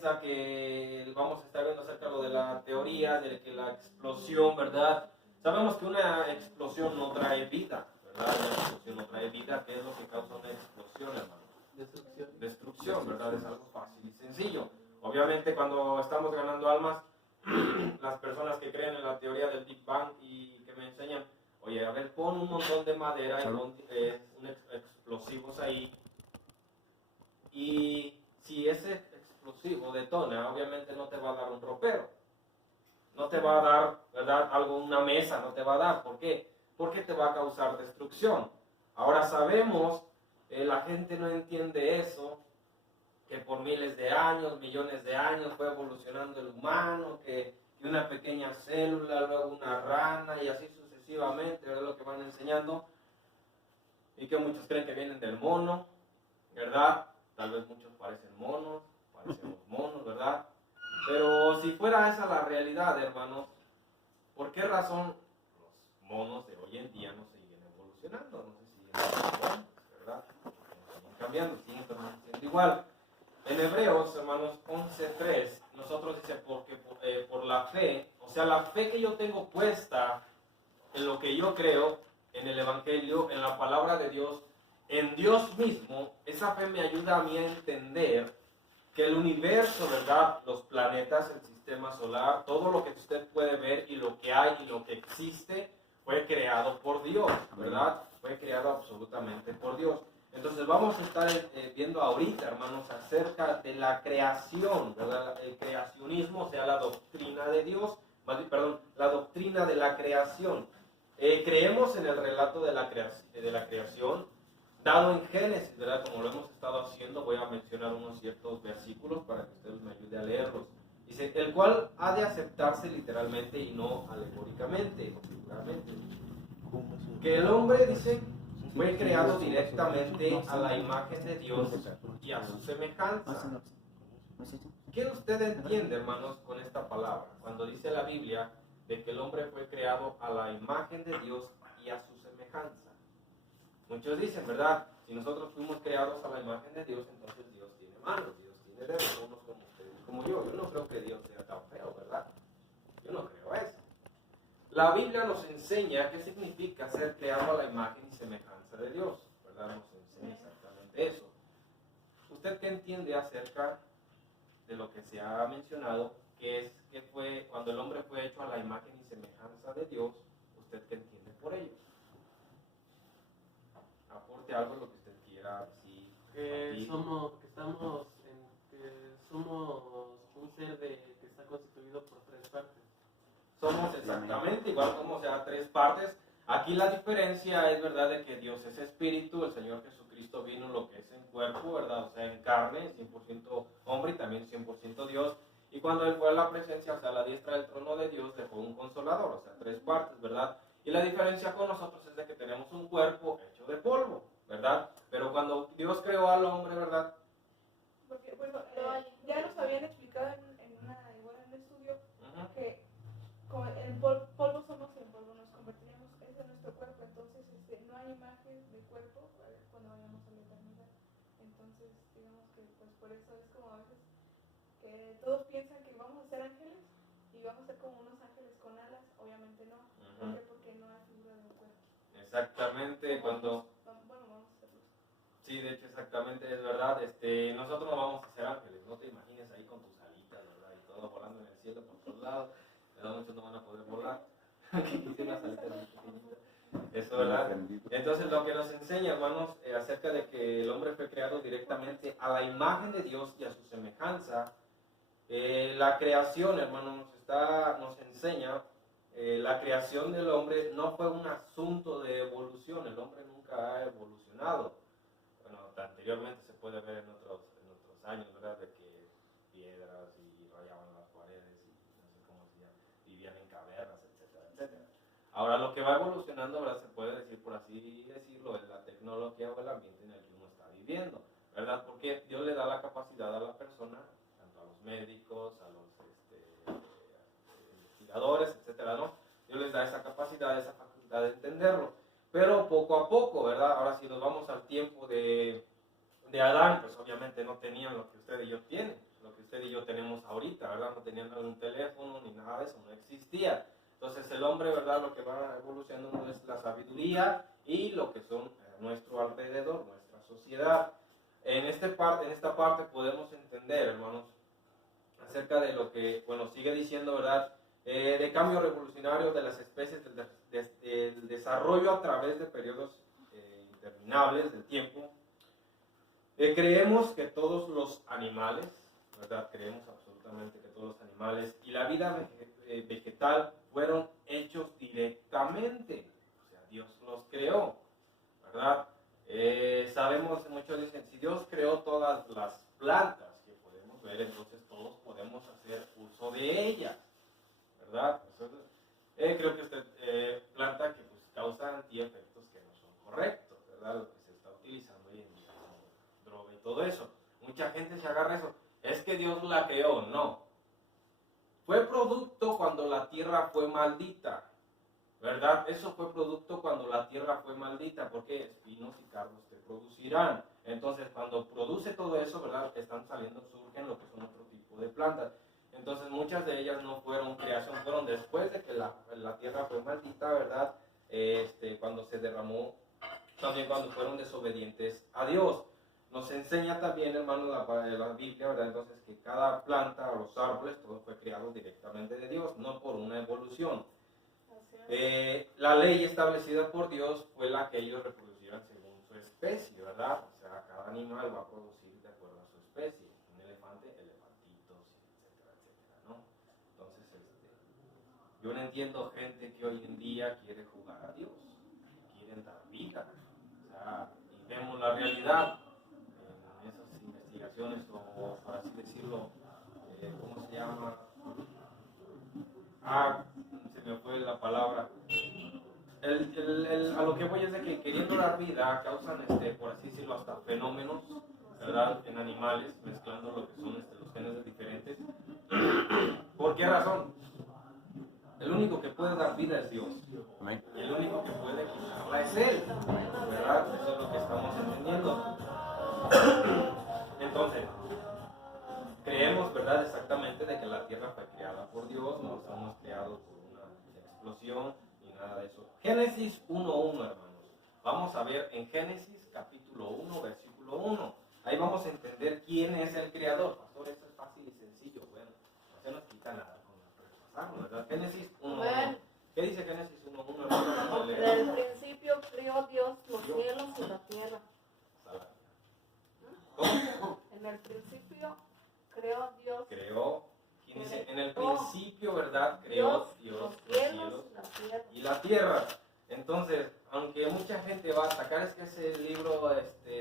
piensa que vamos a estar viendo acerca de lo de la teoría de que la explosión, ¿verdad? Sabemos que una explosión no trae vida, ¿verdad? Una explosión no trae vida. ¿Qué es lo que causa una explosión, hermano? Destrucción, ¿verdad? Es algo fácil y sencillo. Obviamente cuando estamos ganando almas, las personas que creen en la teoría del Big Bang y que me enseñan, oye, a ver, pon un montón de madera y pon explosivos ahí, y si ese explosivo detona, obviamente no te va a dar un ropero, no te va a dar, ¿verdad?, algo, una mesa, no te va a dar. ¿Por qué? Porque te va a causar destrucción. Ahora sabemos, la gente no entiende eso, que por miles de años, millones de años fue evolucionando el humano, que una pequeña célula, luego una rana y así sucesivamente, es lo que van enseñando, y que muchos creen que vienen del mono, ¿verdad? Tal vez muchos parecemos monos, ¿verdad? Pero si fuera esa la realidad, hermanos, ¿por qué razón los monos de hoy en día no siguen evolucionando? No se siguen evolucionando, ¿verdad? Siguen cambiando, siguen permaneciendo igual. En Hebreos, hermanos, 11:3, nosotros dice, porque por la fe, o sea, la fe que yo tengo puesta en lo que yo creo, en el Evangelio, en la palabra de Dios, en Dios mismo, esa fe me ayuda a mí a entender que el universo, ¿verdad?, los planetas, el sistema solar, todo lo que usted puede ver y lo que hay y lo que existe, fue creado por Dios, ¿verdad? Fue creado absolutamente por Dios. Entonces vamos a estar viendo ahorita, hermanos, acerca de la creación, ¿verdad? El creacionismo, o sea, la doctrina de Dios, la doctrina de la creación. Creemos en el relato de la creación, dado en Génesis, ¿verdad? Como lo hemos estado haciendo, voy a mencionar unos ciertos versículos para que ustedes me ayuden a leerlos. Dice, el cual ha de aceptarse literalmente y no alegóricamente o figuralmente. Que el hombre, dice, fue creado directamente a la imagen de Dios y a su semejanza. ¿Qué usted entiende, hermanos, con esta palabra? Cuando dice la Biblia de que el hombre fue creado a la imagen de Dios y a su semejanza. Muchos dicen, ¿verdad? Si nosotros fuimos creados a la imagen de Dios, entonces Dios tiene manos, Dios tiene dedos, somos como ustedes, como yo. Yo no creo que Dios sea tan feo, ¿verdad? Yo no creo eso. La Biblia nos enseña qué significa ser creado a la imagen y semejanza de Dios, ¿verdad? Nos enseña exactamente eso. ¿Usted qué entiende acerca de lo que se ha mencionado, que fue cuando el hombre fue hecho a la imagen y semejanza de Dios? ¿Usted qué entiende por ello? Aporte algo lo que usted quiera decir. Que somos un ser que está constituido por tres partes. Somos exactamente igual como sea tres partes. Aquí la diferencia es, ¿verdad?, de que Dios es espíritu, el Señor Jesucristo vino lo que es en cuerpo, ¿verdad?, o sea, en carne, 100% hombre y también 100% Dios. Y cuando Él fue a la presencia, o sea, a la diestra del trono de Dios, dejó un consolador, o sea, tres partes, ¿verdad? Y la diferencia con nosotros es de que tenemos un cuerpo hecho de polvo, ¿verdad? Pero cuando Dios creó al hombre, ¿verdad? Porque, bueno, ya nos habían explicado igual en un estudio, que como el polvo somos el polvo, nos convertiremos, ese es nuestro cuerpo, entonces no hay imagen de cuerpo cuando vayamos a la eternidad. Entonces, digamos que pues por eso es como a veces que todos piensan que vamos a ser ángeles y vamos a ser como unos ángeles con alas, obviamente no. ¿Por qué? Porque no hay figura de un cuerpo. Exactamente, cuando... Bueno, vamos a hacerlo. Sí, de hecho, exactamente, es verdad. Nosotros no vamos a ser ángeles, no te imagines ahí con tus alitas, ¿verdad? Y todo volando en el cielo por todos lados. Muchos no van a poder volar. Eso, ¿verdad? Entonces, lo que nos enseña, hermanos, acerca de que el hombre fue creado directamente a la imagen de Dios y a su semejanza. La creación, hermanos, nos enseña, la creación del hombre no fue un asunto de evolución. El hombre nunca ha evolucionado. Bueno, anteriormente se puede ver en otros años, ¿verdad?, de que piedras y rayaban las paredes y no sé cómo se llama, vivían en cavernas, etcétera, etcétera. Ahora lo que va evolucionando, ¿verdad?, se puede decir, por así decirlo, es la tecnología o el ambiente en el que uno está viviendo, ¿verdad? Porque Dios le da la capacidad a la persona, tanto a los médicos, a los investigadores, etcétera, ¿no? Dios les da esa capacidad, esa facultad de entenderlo. Pero poco a poco, ¿verdad? Ahora si nos vamos al tiempo de Adán, pues obviamente no tenían lo que usted y yo tienen, lo que usted y yo tenemos ahorita, ¿verdad? No tenían algún teléfono ni nada de eso, no existía. Entonces el hombre, ¿verdad? Lo que va evolucionando es la sabiduría y lo que son nuestro alrededor, nuestra sociedad. En esta parte podemos entender, hermanos, acerca de lo que, bueno, sigue diciendo, ¿verdad? De cambio revolucionario de las especies, del desarrollo a través de periodos interminables del tiempo. Creemos que todos los animales, ¿verdad? Creemos absolutamente que todos los animales y la vida vegetal fueron hechos directamente. O sea, Dios los creó, ¿verdad? Sabemos, muchos dicen, si Dios creó todas las plantas que podemos ver, entonces todos podemos hacer uso de ellas, ¿verdad? Creo que usted planta que pues, causa antiefectos que no son correctos, ¿verdad? Lo que se está utilizando hoy en día como droga y todo eso. Mucha gente se agarra eso. Es que Dios la creó, no. Fue producto cuando la tierra fue maldita, ¿verdad? Eso fue producto cuando la tierra fue maldita, porque espinos y cardos te producirán. Entonces, cuando produce todo eso, ¿verdad? Están saliendo, surgen lo que son otro tipo de plantas. Entonces, muchas de ellas no fueron creación, fueron después de que la tierra fue maldita, ¿verdad? Cuando se derramó, también cuando fueron desobedientes a Dios. Nos enseña también, hermano, la Biblia, ¿verdad? Entonces, que cada planta o los árboles, todo fue creado directamente de Dios, no por una evolución. La ley establecida por Dios fue la que ellos reproducieran según su especie, ¿verdad? O sea, cada animal va a producir de acuerdo a su especie. Un elefante, elefantitos, etcétera, etcétera, ¿no? Entonces, yo no entiendo gente que hoy en día quiere jugar a Dios, quieren dar vida. O sea, y vemos la realidad en esas investigaciones, o por así decirlo, ¿cómo se llama? Se me fue la palabra. A lo que voy es de que queriendo dar vida causan, por así decirlo, hasta fenómenos, ¿verdad? En animales, mezclando lo que son los genes diferentes. ¿Por qué razón? El único que puede dar vida es Dios. Amén. Y el único que puede quitarla es Él, ¿verdad? Eso es lo que estamos entendiendo. Entonces, creemos, ¿verdad? Exactamente de que la tierra fue creada por Dios, no somos creados por una explosión ni nada de eso. Génesis 1.1, hermanos. Vamos a ver en Génesis capítulo 1, versículo 1. Ahí vamos a entender quién es el creador. Pastor, eso es fácil y sencillo. Bueno, no se nos quita nada con repasarlo, ¿verdad? Génesis 1.1. ¿Qué dice Génesis 1.1, hermanos? En el principio crió Dios los cielos y la tierra. ¿Cómo? En el principio creó Dios. Creó, ¿quién dice? En el principio, ¿verdad? Creó Dios los cielos y la tierra. Entonces, aunque mucha gente va a atacar, es que ese libro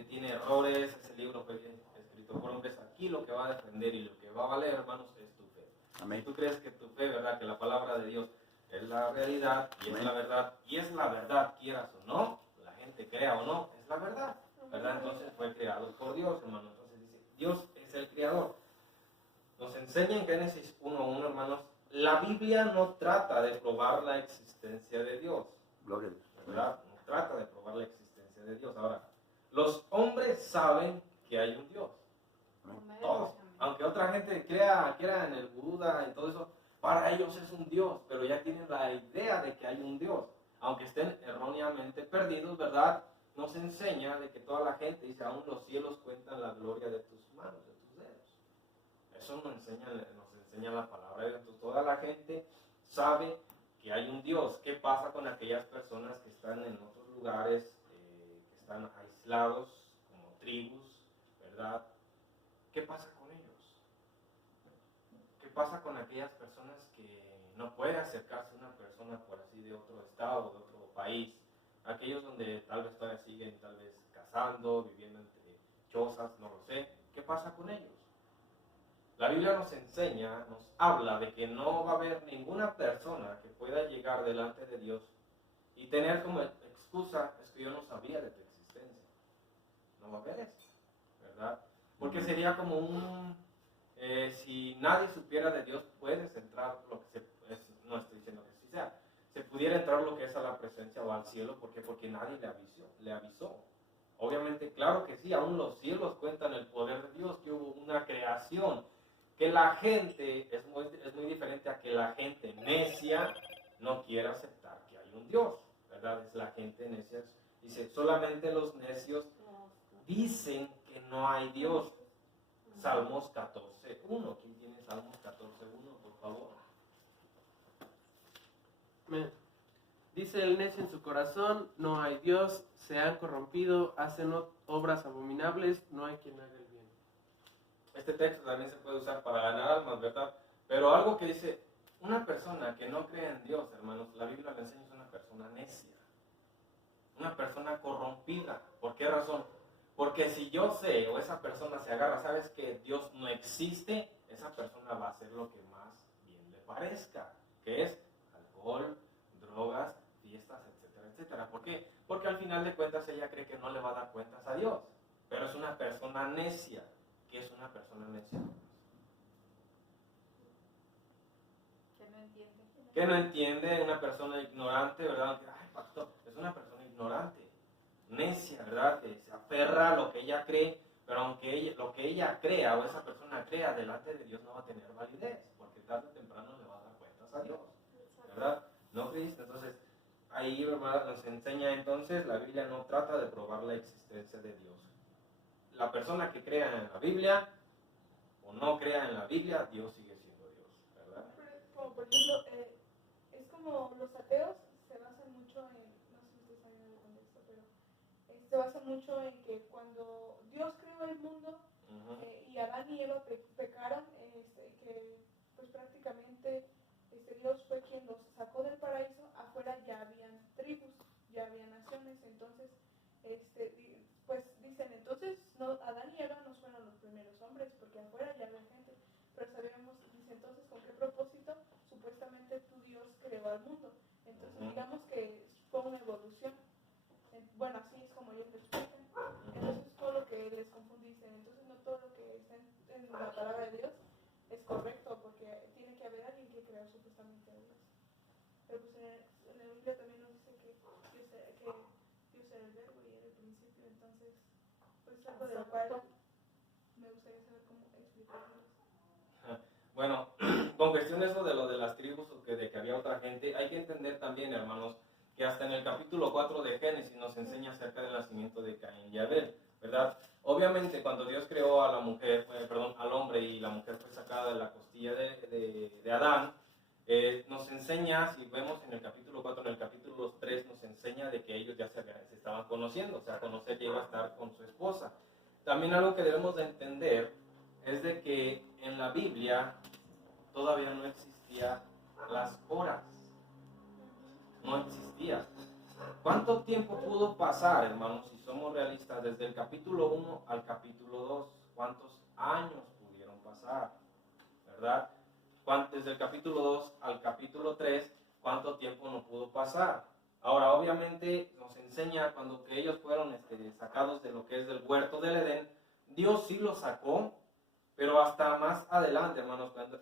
tiene errores, ese libro fue escrito por hombres, aquí lo que va a defender y lo que va a valer, hermanos, es tu fe. Amén. Si tú crees que tu fe, ¿verdad? Que la palabra de Dios es la realidad y es la verdad, y es la verdad, quieras o no, la gente crea o no, es la verdad, ¿verdad? Entonces fue creado por Dios, hermano. Entonces dice, Dios es el creador. Nos enseña en Génesis 1.1, hermanos, la Biblia no trata de probar la existencia de Dios. Gloria a Dios. ¿Verdad? No trata de probar la existencia de Dios. Ahora, los hombres saben que hay un Dios. Todos. Aunque otra gente quiera en el Buda y todo eso, para ellos es un Dios, pero ya tienen la idea de que hay un Dios. Aunque estén erróneamente perdidos, ¿verdad? Nos enseña de que toda la gente dice, aún los cielos cuentan la gloria de tus manos, de tus dedos. Eso nos enseña la palabra de Dios. Entonces, toda la gente sabe que hay un Dios. ¿Qué pasa con aquellas personas que están en otros lugares, que están aislados, como tribus, ¿verdad? ¿Qué pasa con ellos? ¿Qué pasa con aquellas personas que no puede acercarse una persona, por así, de otro estado, de otro país? Aquellos donde tal vez todavía siguen, tal vez cazando, viviendo entre chozas, no lo sé. ¿Qué pasa con ellos? La Biblia nos enseña, nos habla de que no va a haber ninguna persona que pueda llegar delante de Dios y tener como excusa, es que yo no sabía de tu existencia. No va a haber eso, ¿verdad? Porque sería como si nadie supiera de Dios, puedes entrar, no estoy diciendo que sí sea, se pudiera entrar lo que es a la presencia o al cielo, ¿por qué? Porque nadie le avisó. Obviamente, claro que sí, aún los cielos cuentan el poder de Dios, que hubo una creación, que la gente es muy diferente a que la gente necia no quiere aceptar que hay un Dios, ¿verdad? Es la gente necia. Dice, solamente los necios dicen que no hay Dios. Salmos 14:1. ¿Quién tiene Salmos 14:1, por favor? Dice el necio en su corazón, no hay Dios, se han corrompido, hacen obras abominables, no hay quien haga el bien. Este texto también se puede usar para ganar almas, ¿verdad? Pero algo que dice, una persona que no cree en Dios, hermanos, la Biblia le enseña es una persona necia, una persona corrompida. ¿Por qué razón? Porque si yo sé o esa persona se agarra, sabes que Dios no existe, esa persona va a hacer lo que más bien le parezca, que es alcohol, drogas, fiestas, etcétera, etcétera. ¿Por qué? Porque al final de cuentas ella cree que no le va a dar cuentas a Dios, pero es una persona necia. ¿Qué es una persona necia? Que no entiende. Que no entiende, una persona ignorante, ¿verdad? Ay, pastor, es una persona ignorante, necia, ¿verdad? Que se aferra a lo que ella cree, pero aunque lo que ella crea o esa persona crea delante de Dios no va a tener validez, porque tarde o temprano le va a dar cuentas a Dios, ¿verdad? ¿No creíste? Entonces, ahí, ¿verdad? Nos enseña entonces, la Biblia no trata de probar la existencia de Dios. La persona que crea en la Biblia o no crea en la Biblia, Dios sigue siendo Dios, ¿verdad? Como por ejemplo, es como los ateos se basan mucho en, no sé si ustedes saben el contexto, pero se basan mucho en que cuando Dios creó el mundo y Adán y Eva pecaron, que pues prácticamente Dios fue quien los sacó del paraíso, afuera ya habían tribus, ya había naciones, entonces pues dicen, entonces Adán y Eva no fueron los primeros hombres, porque afuera ya había gente, pero sabemos, dice, entonces, ¿con qué propósito supuestamente tu Dios creó al mundo? Entonces, digamos que fue una evolución. Bueno, así es como ellos lo explican. Entonces, todo lo que les confundicen, entonces no todo lo que está en la palabra de Dios es correcto, porque tiene que haber alguien que creó supuestamente a Dios. Pero pues en la Biblia también nos dice que Dios era el verbo y era el principio, entonces pues algo de lo cual me gustaría saber cómo explicarlo. Bueno, con cuestión de eso de lo de las tribus o de que había otra gente, hay que entender también, hermanos, que hasta en el capítulo 4 de Génesis nos enseña acerca del nacimiento de Caín y Abel, ¿verdad? Obviamente cuando Dios creó a la mujer, al hombre, y la mujer fue sacada de la costilla de Adán, nos enseña, si vemos en el capítulo 4, en el capítulo 3 nos enseña de que ellos ya se estaban conociendo, o sea, conocer que iba a estar con su esposa. También algo que debemos de entender es de que en la Biblia todavía no existían las horas, no existía. ¿Cuánto tiempo pudo pasar, hermanos, si somos realistas, desde el capítulo 1 al capítulo 2? ¿Cuántos años pudieron pasar? ¿Verdad? Desde el capítulo 2 al capítulo 3, ¿cuánto tiempo no pudo pasar? Ahora, obviamente, nos enseña cuando que ellos fueron sacados de lo que es del huerto del Edén, Dios sí los sacó, pero hasta más adelante, hermanos, cuando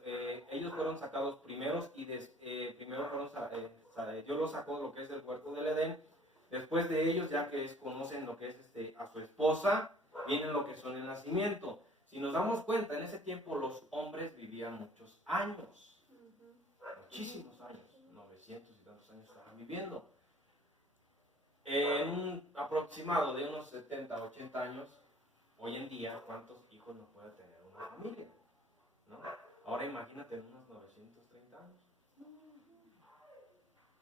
ellos fueron sacados primeros y primero Dios los sacó de lo que es del huerto del Edén. Después de ellos, ya que conocen lo que es a su esposa, vienen lo que son el nacimiento. Si nos damos cuenta, en ese tiempo los hombres vivían muchos años, muchísimos años, 900 y tantos años estaban viviendo. En un aproximado de unos 70, 80 años, hoy en día, ¿cuántos hijos no puede tener una familia? ¿No? Ahora imagínate en unos 930 años.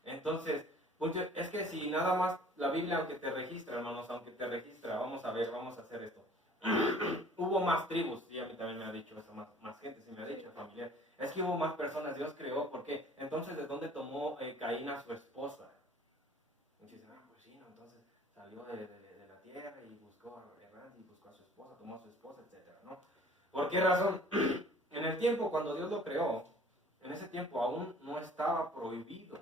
Entonces, es que si nada más la Biblia, aunque te registra, hermanos, vamos a hacer esto. Hubo más tribus, y a mí también me ha dicho eso, más gente se me ha dicho, familiar. Es que hubo más personas, Dios creó, ¿por qué? Entonces, ¿de dónde tomó Caín a su esposa? Y dicen, pues sí, ¿no? Entonces salió de la tierra y buscó errante y buscó a su esposa, tomó a su esposa, etcétera, ¿no? ¿Por qué razón? En el tiempo cuando Dios lo creó, en ese tiempo aún no estaba prohibido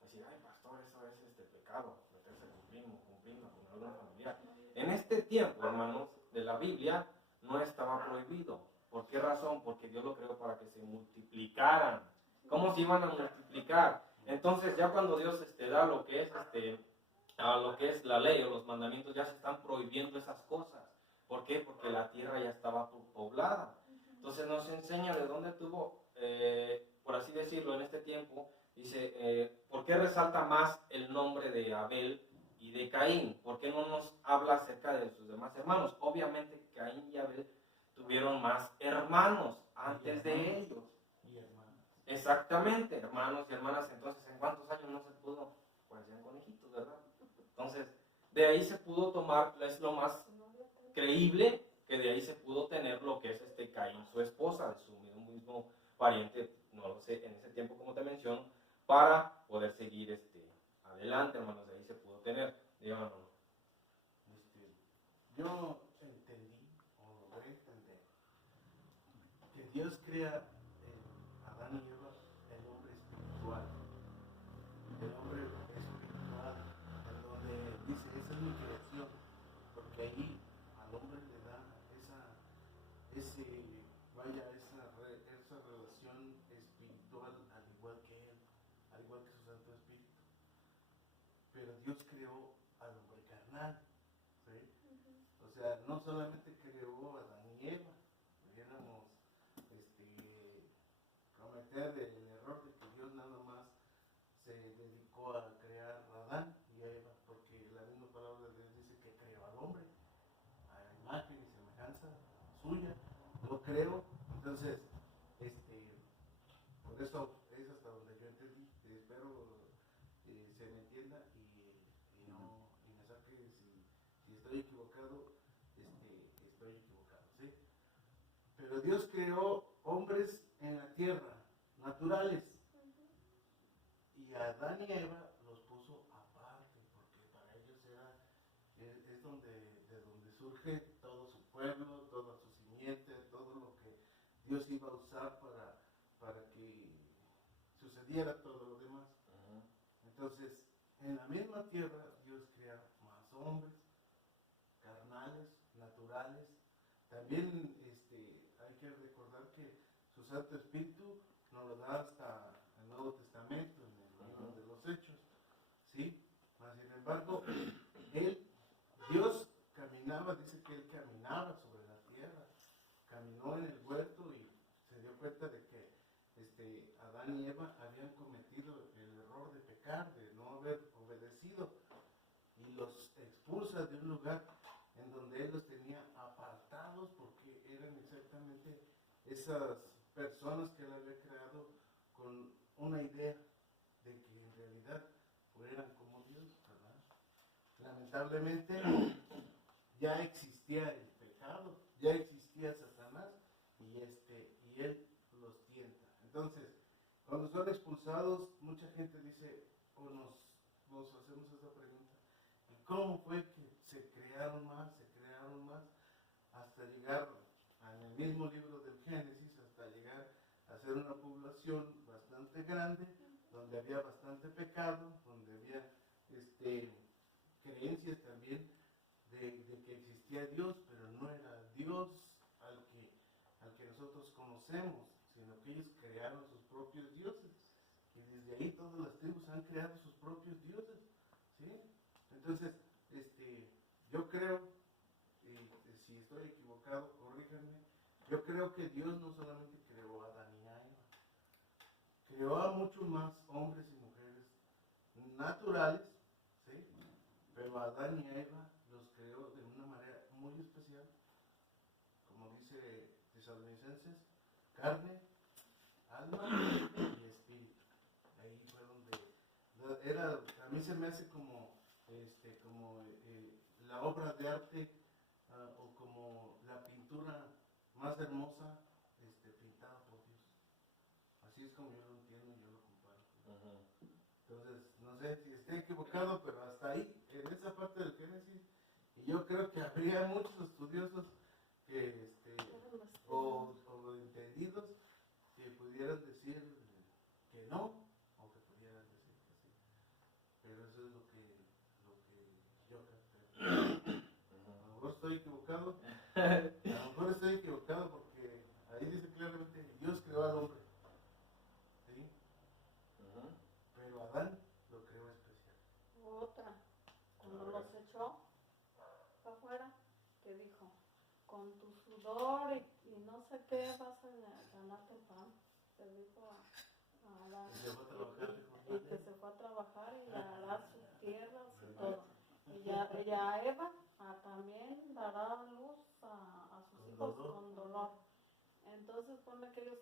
decir, ay, pastor, eso es pecado, meterse con primo, con alguna familiar. En este tiempo, hermanos, de la Biblia, no estaba prohibido. ¿Por qué razón? Porque Dios lo creó para que se multiplicaran. ¿Cómo se iban a multiplicar? Entonces, ya cuando Dios da lo que es a lo que es la ley o los mandamientos, ya se están prohibiendo esas cosas. ¿Por qué? Porque la tierra ya estaba poblada. Entonces nos enseña de dónde tuvo, por así decirlo, en este tiempo, dice, ¿por qué resalta más el nombre de Abel y de Caín? ¿Por qué no nos habla acerca de sus demás hermanos? Obviamente Caín y Abel tuvieron más hermanos antes de ellos. Y hermanas. Exactamente, hermanos y hermanas. Entonces, ¿en cuántos años no se pudo? Parecían conejitos, ¿verdad? Entonces, de ahí se pudo tomar, es lo más creíble, que de ahí se pudo tener lo que es Caín, su esposa, de su mismo pariente, no lo sé, en ese tiempo como te menciono, para poder seguir adelante, hermanos, de ahí se pudo tener. Dígame, hermano. Yo entendí, o logré entender, que Dios crea en Adán y Eva el hombre espiritual, en donde dice, esa es mi creación, porque ahí al hombre le da esa relación espiritual al igual que él, al igual que su Santo Espíritu. Pero Dios creó al hombre carnal, ¿sí? O sea, no solamente creó a Adán y Eva, pudiéramos cometer el error de que Dios nada más se dedicó a crear a Adán y a Eva, porque la misma palabra de Dios dice que creó al hombre a imagen y semejanza suya, lo creó. Entonces, por eso es hasta donde yo entendí. Espero se me entienda y me saque si estoy equivocado, estoy equivocado, ¿sí? Pero Dios creó hombres en la tierra, naturales, y a Adán y a Eva los puso aparte, porque para ellos es de donde surge todo su pueblo, toda su simiente, todo lo que Dios iba a usar para que sucediera todo lo demás. Entonces, en la misma tierra Dios crea más hombres, carnales, naturales. También hay que recordar que su Santo Espíritu nos lo da hasta el Nuevo Testamento, en el libro de los Hechos, ¿sí? Mas, sin embargo, Dios caminaba, dice que él caminaba sobre la tierra, caminó en el huerto y se dio cuenta de que Adán y Eva habían cometido el error de pecar, de no haber obedecido, y los expulsa de un lugar en donde él los tenía apartados, porque eran exactamente esas personas que él había creado con una idea de que en realidad fueran como Dios, ¿verdad? Lamentablemente ya existía el pecado, ya existía Satanás y él los tienta. Entonces, cuando son expulsados, mucha gente dice, o nos hacemos esa pregunta, ¿y cómo fue que se crearon más, hasta llegar en el mismo libro del Génesis, hasta llegar a ser una población bastante grande, donde había bastante pecado, donde había creencias también de que existía Dios, pero no era Dios al que nosotros conocemos, sino que ellos crearon sus propios dioses, y desde ahí todas las tribus han creado sus propios dioses, ¿sí? Entonces, yo creo, si estoy equivocado, corríjanme, yo creo que Dios no solamente creó a Adán y a Eva, creó a muchos más hombres y mujeres naturales, ¿sí? Pero a Adán y a Eva los creó de una manera muy especial, como dice Tesalonicenses, carne, alma y espíritu. Ahí fue donde a mí se me hace como la obra de arte o como la pintura más hermosa pintada por Dios. Así es como yo lo entiendo y yo lo comparo. Entonces, no sé si estoy equivocado, pero hasta ahí, en esa parte del Génesis, y yo creo que habría muchos estudiosos que, o entendidos, que pudieran decir que no, o que pudieran decir que sí. Pero eso es lo que yo creo. A lo mejor estoy equivocado, porque ahí dice claramente, Dios creó al hombre, ¿sí? Pero Adán lo creó especial. Otra, cuando los echó para afuera, que dijo, con tu sudor y no sé qué vas a ganarte el pan. Se dijo a Adán. Y se fue a trabajar, dijo. Y que se fue a trabajar y hará sus tierras y todo. Y a Eva también dará luz a sus hijos con dolor. Entonces pone que ellos,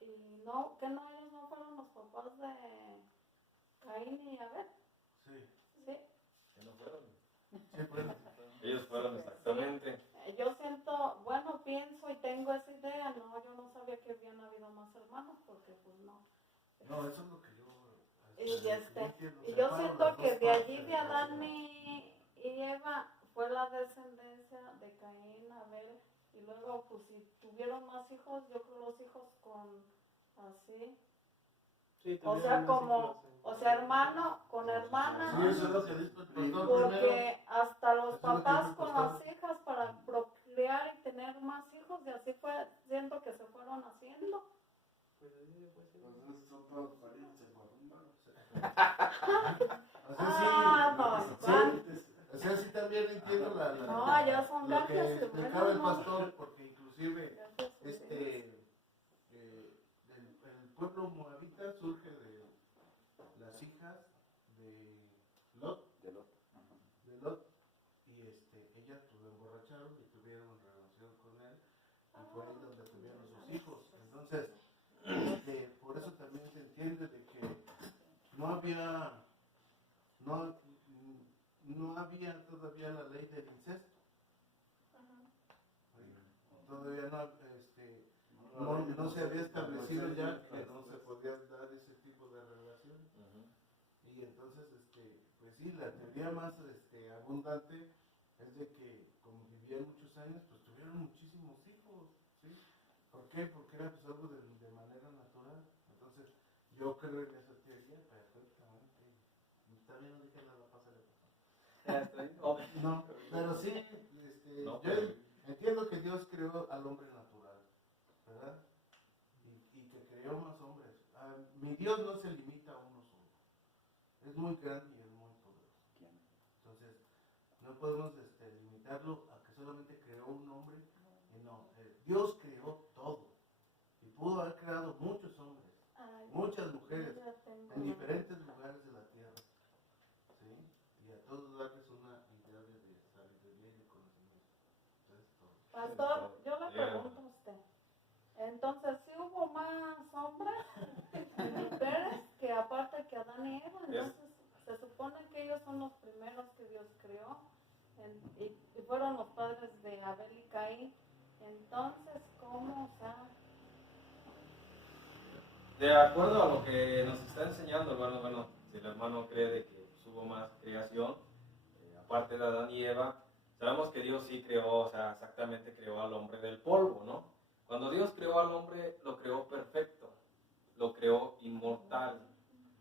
y no, que no, ellos no fueron los papás de Caín y Abel. Sí. Sí. Que no fueron. Sí, fueron. Ellos fueron exactamente. Yo siento, bueno, pienso y tengo esa idea, no, yo no sabía que habían habido más hermanos, porque pues no. No, eso es lo que yo... Y yo siento que de allí de Adán y Eva fue la descendencia de Caín, Abel, y luego pues si tuvieron más hijos, yo creo los hijos con así, Sí, o tuvieron sea más como, hijos en- o sea hermano con hermana, Sí, eso es lo que dijo el pastor primero. porque hasta los Eso es lo que papás dijo con el las pastor. hijas para procrear y tener más hijos, y así fue, siento que se fueron haciendo. Pues así fue, sí. Entonces son todos parientes, o sea, sí también entiendo No, ya son lo que gracias, explicaba el bueno, pastor, porque inclusive Gracias a Dios. el pueblo moabita surge de las hijas de Lot, y ellas pues lo emborracharon y tuvieron relación con él, y fue ahí donde tuvieron sus hijos. Entonces, por eso también se entiende de que no había todavía la ley del incesto. Todavía no se había establecido ya que no se podía dar ese tipo de relación. Y entonces, pues sí, la teoría más abundante es de que como vivían muchos años, pues tuvieron muchísimos hijos, ¿sí? ¿Por qué? Porque era pues algo de manera natural. Entonces, yo creo en esa teoría perfectamente. También no dije nada, pásale. No, pero sí, No, yo entiendo que Dios creó al hombre natural, ¿verdad? Y que creó más hombres. Mi Dios no se limita a uno solo. Es muy grande y es muy poderoso. Entonces, no podemos limitarlo a que solamente creó un hombre. Y no, Dios creó todo. Y pudo haber creado muchos hombres, muchas mujeres, en diferentes lugares de la tierra. ¿Sí? Y a todos darles una idea de sabiduría y de conocimiento. Entonces, todo. Pastor, yo le pregunto a usted, entonces, ¿sí hubo más hombres y mujeres que aparte que Adán y Eva? Entonces, se supone que ellos son los primeros que Dios creó y fueron los padres de Abel y Caín. Entonces, ¿cómo? O sea, De acuerdo a lo que nos está enseñando, hermano, bueno, si el hermano cree de que hubo más creación, aparte de Adán y Eva, sabemos que Dios sí creó, o sea, exactamente creó al hombre del polvo, ¿no? Cuando Dios creó al hombre, lo creó perfecto, lo creó inmortal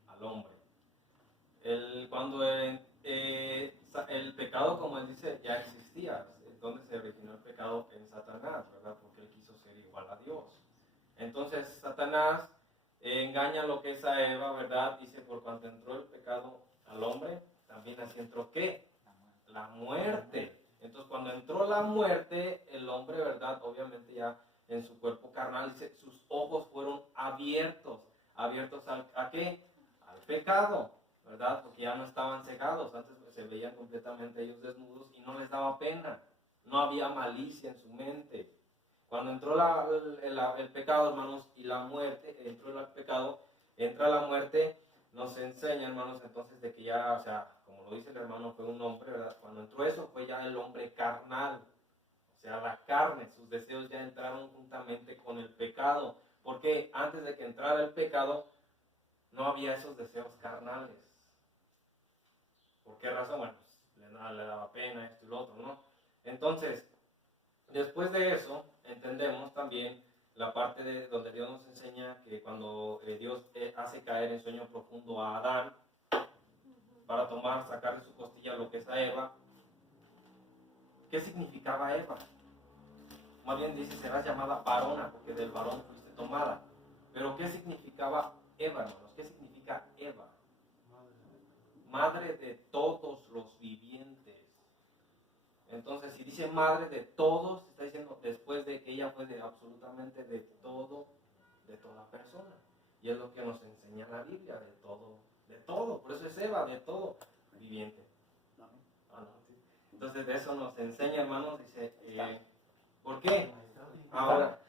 al hombre. Cuando el pecado, como él dice, ya existía, donde se originó el pecado en Satanás, ¿verdad? Porque él quiso ser igual a Dios. Entonces, Satanás engaña lo que es a Eva, ¿verdad? Dice, por cuanto entró el pecado al hombre, también así entró, ¿qué? La muerte. Entonces, cuando entró la muerte, el hombre, ¿verdad? Obviamente ya en su cuerpo carnal, dice, sus ojos fueron abiertos. ¿Abiertos a qué? Al pecado, ¿verdad? Porque ya no estaban cegados. Antes se veían completamente ellos desnudos y no les daba pena. No había malicia en su mente. Cuando entró el pecado, hermanos, y la muerte, entró el pecado, entra la muerte, nos enseña, hermanos, entonces de que ya, o sea, como lo dice el hermano, fue un hombre, ¿verdad? Cuando entró eso, fue ya el hombre carnal, o sea, la carne, sus deseos ya entraron juntamente con el pecado, porque antes de que entrara el pecado, no había esos deseos carnales. ¿Por qué razón? Bueno, pues, le daba pena esto y lo otro, ¿no? Entonces, después de eso, entendemos también la parte de donde Dios nos enseña que cuando Dios hace caer en sueño profundo a Adán para sacar de su costilla lo que es a Eva, ¿qué significaba Eva? Más bien dice, serás llamada varona porque del varón fuiste tomada. Pero ¿qué significaba Eva, hermanos? ¿Qué significa Eva? Madre de todos los vivientes. Entonces, si dice madre de todos, está diciendo después de que ella fue de absolutamente de todo, de toda persona. Y es lo que nos enseña la Biblia, de todo. Por eso es Eva, de todo viviente. Ah, no, sí. Entonces, de eso nos enseña, hermanos, dice, ¿por qué? Ahora,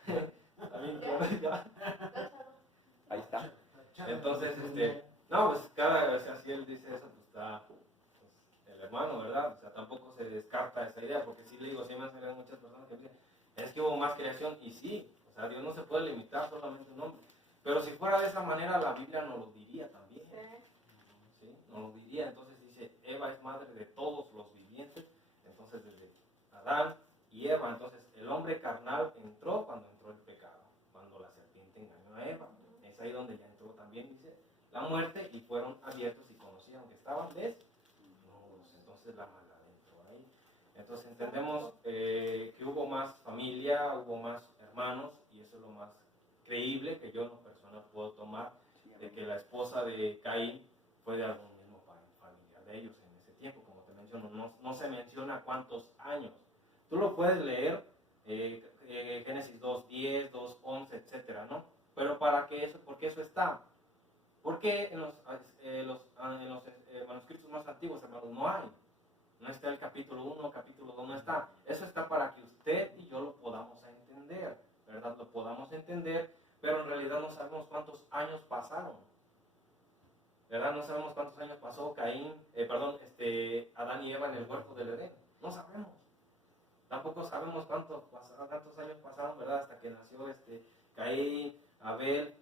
Ahí está. entonces, no, pues cada vez así él dice eso, pues está el hermano, ¿verdad? O sea, tampoco se descarta esa idea, porque sí le digo, sí me han salido muchas personas que dicen, es que hubo más creación, y sí, o sea, Dios no se puede limitar solamente a un hombre. Pero si fuera de esa manera, la Biblia nos lo diría también. ¿Sí? Nos lo diría. Entonces dice, Eva es madre de todos los vivientes. Entonces desde Adán y Eva, entonces el hombre carnal entró cuando entró el pecado, cuando la serpiente engañó a Eva. Es ahí donde ya entró también, dice, la muerte, y fueron abiertos y conocieron que estaban desnudos. Entonces la maldad entró ahí. Entonces entendemos que hubo más familia, hubo más hermanos, y eso es lo más creíble que yo en persona puedo tomar, de que la esposa de Caín fue de algún mismo familiar de ellos en ese tiempo. Como te menciono, no se menciona cuántos años. Tú lo puedes leer, Génesis 2:10, 2:11, etcétera, ¿no? Pero ¿para qué eso? ¿Por qué eso está? Porque en los manuscritos más antiguos, hermanos, no hay. No está el capítulo 1, capítulo 2, no está. Eso está para que usted y yo lo podamos entender, ¿verdad? Lo podamos entender, pero en realidad no sabemos cuántos años pasaron. ¿Verdad? No sabemos cuántos años pasó Adán y Eva en el huerto del Edén. No sabemos. Tampoco sabemos cuántos años pasaron, ¿verdad? Hasta que nació Caín, Abel,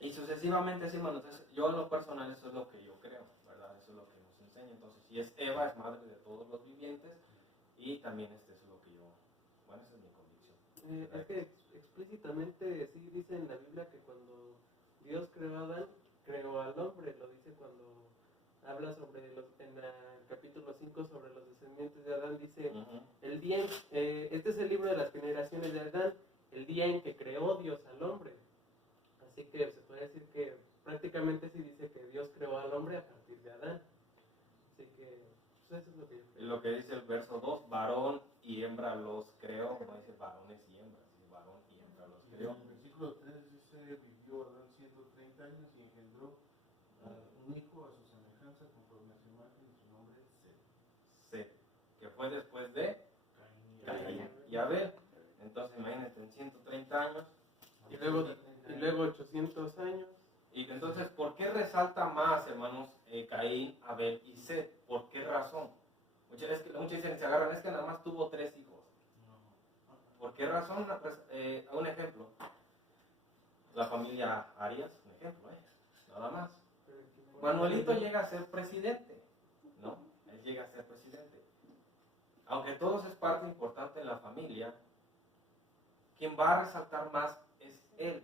y sucesivamente así, bueno, entonces yo en lo personal eso es lo que yo creo, ¿verdad? Eso es lo que nos enseña. Entonces, si es Eva, es madre de todos los vivientes, y también eso es lo que yo, bueno, esa es mi convicción. Es que explícitamente sí dice en la Biblia que cuando Dios creó a Adán, creó al hombre. Lo dice cuando habla sobre en el capítulo 5 sobre los descendientes de Adán. Dice, el día este es el libro de las generaciones de Adán, el día en que creó Dios al hombre. Así que se puede decir que prácticamente sí dice que Dios creó al hombre a partir de Adán. Así que pues eso es lo que yo creo. Lo que dice el verso 2, varón y hembra los creó, no dice varones y hembras, dice varón y hembra los creó. En el versículo 3 dice, vivió Adán 130 años y engendró un hijo a su semejanza conforme a su imagen, y su nombre es Set. Set, que fue después de Caín y Abel. Entonces imagínate, en 130 años. Y luego 800 años. Y entonces, ¿por qué resalta más, hermanos, Caín, Abel y Set? ¿Por qué razón? Muchos dicen, se agarran, es que nada más tuvo 3 hijos. ¿Por qué razón? Un ejemplo. La familia Arias, un ejemplo, nada más. Manuelito llega a ser presidente, ¿no? Él llega a ser presidente. Aunque todos es parte importante en la familia, quien va a resaltar más es él.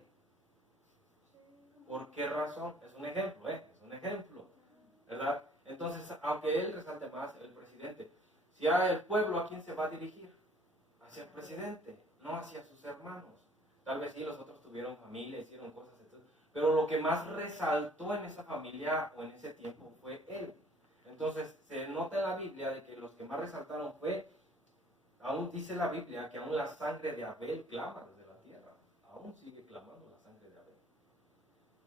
¿Por qué razón? Es un ejemplo, es un ejemplo, ¿verdad? Entonces, aunque él resalte más, el presidente, si a el pueblo, ¿a quién se va a dirigir? Hacia el presidente, no hacia sus hermanos. Tal vez sí, los otros tuvieron familia, hicieron cosas, etc. Pero lo que más resaltó en esa familia o en ese tiempo fue él. Entonces, se nota en la Biblia de que los que más resaltaron fue, aún dice la Biblia, que aún la sangre de Abel clama desde la tierra. Aún sigue clamando la sangre de Abel.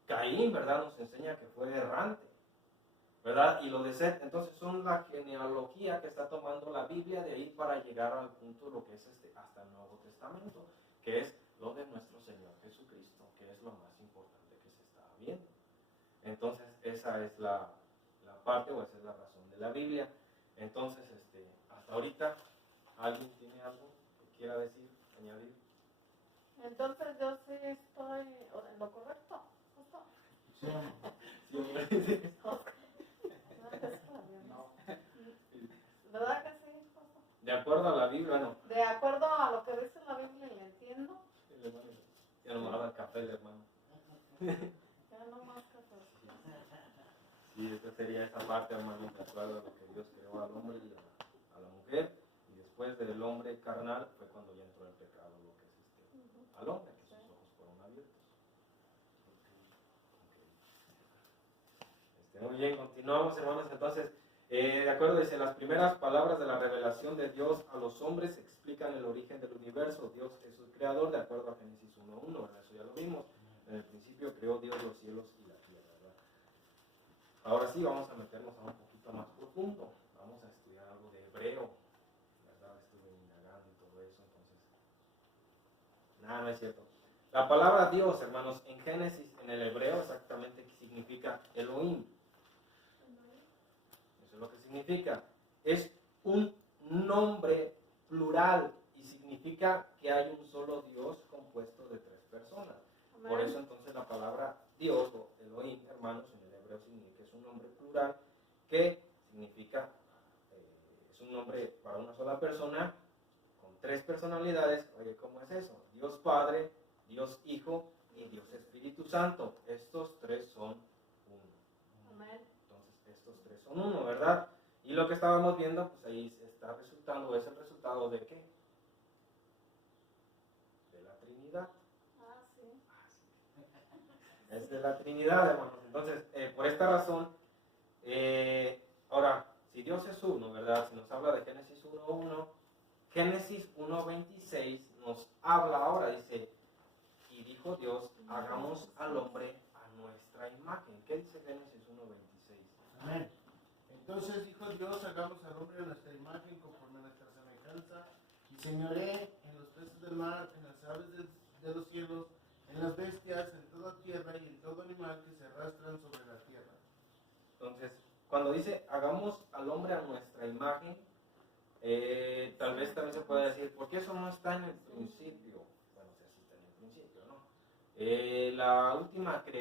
Caín, ¿verdad? Nos enseña que fue errante, ¿verdad? Y lo de Set, entonces son la genealogía que está tomando la Biblia de ahí para llegar al punto de lo que es hasta el Nuevo Testamento, que es lo de nuestro Señor Jesucristo, que es lo más importante que se está viendo. Entonces, esa es la parte, o esa es la razón de la Biblia. Entonces, hasta ahorita, ¿alguien tiene algo que quiera decir, añadir? Entonces yo sí estoy en lo correcto. ¿Justo? ¿Verdad que sí? Justo. De acuerdo a la Biblia, no. De acuerdo a lo que dice la Biblia y le entiendo. Ya no me va a dar café el hermano. Ya no más que eso. Sí, esta sería esa parte, hermano, de acuerdo a lo que Dios creó al hombre y a la mujer. Y después del hombre carnal fue cuando ya entró el pecado, lo que es al hombre, que sus ojos fueron abiertos. Muy bien, continuamos, hermanos. Entonces, De acuerdo, dice, las primeras palabras de la revelación de Dios a los hombres explican el origen del universo. Dios es el creador, de acuerdo a Génesis 1:1, eso ya lo vimos. En el principio creó Dios los cielos y la tierra, ¿verdad? Ahora sí, vamos a meternos a un poquito más profundo. Vamos a estudiar algo de hebreo, ¿verdad? Estuve indagando y todo eso, entonces... Nada, no es cierto. La palabra Dios, hermanos, en Génesis, en el hebreo, exactamente significa Elohim. Eso es lo que significa. Es un nombre plural y significa que hay un solo Dios compuesto de 3 personas. Amén. Por eso entonces la palabra Dios o Elohim, hermanos, en el hebreo significa que es un nombre plural que significa, es un nombre para una sola persona con 3 personalidades. Oye, ¿cómo es eso? Dios Padre, Dios Hijo y Dios Espíritu Santo. Estos 3 son uno. Amén. Entonces estos 3 son uno, ¿verdad? Y lo que estábamos viendo, pues ahí está resultando, es el resultado de ¿qué? De la Trinidad. Ah, sí. Es de la Trinidad, hermanos. Entonces, por esta razón, ahora, si Dios es uno, ¿verdad? Si nos habla de Génesis 1:1, Génesis 1:26 nos habla ahora, dice, y dijo Dios, hagamos al hombre a nuestra imagen. ¿Qué dice Génesis 1:26? Amén. Entonces dijo Dios, hagamos al hombre a nuestra imagen conforme a nuestra semejanza, y señoré en los peces del mar, en las aves de los cielos, en las bestias, en toda tierra y en todo animal que se arrastran sobre la tierra. Entonces, cuando dice, hagamos al hombre a nuestra imagen, tal vez también se puede decir, ¿por qué eso no está en el principio? Bueno, si así está en el principio, ¿no? La última creación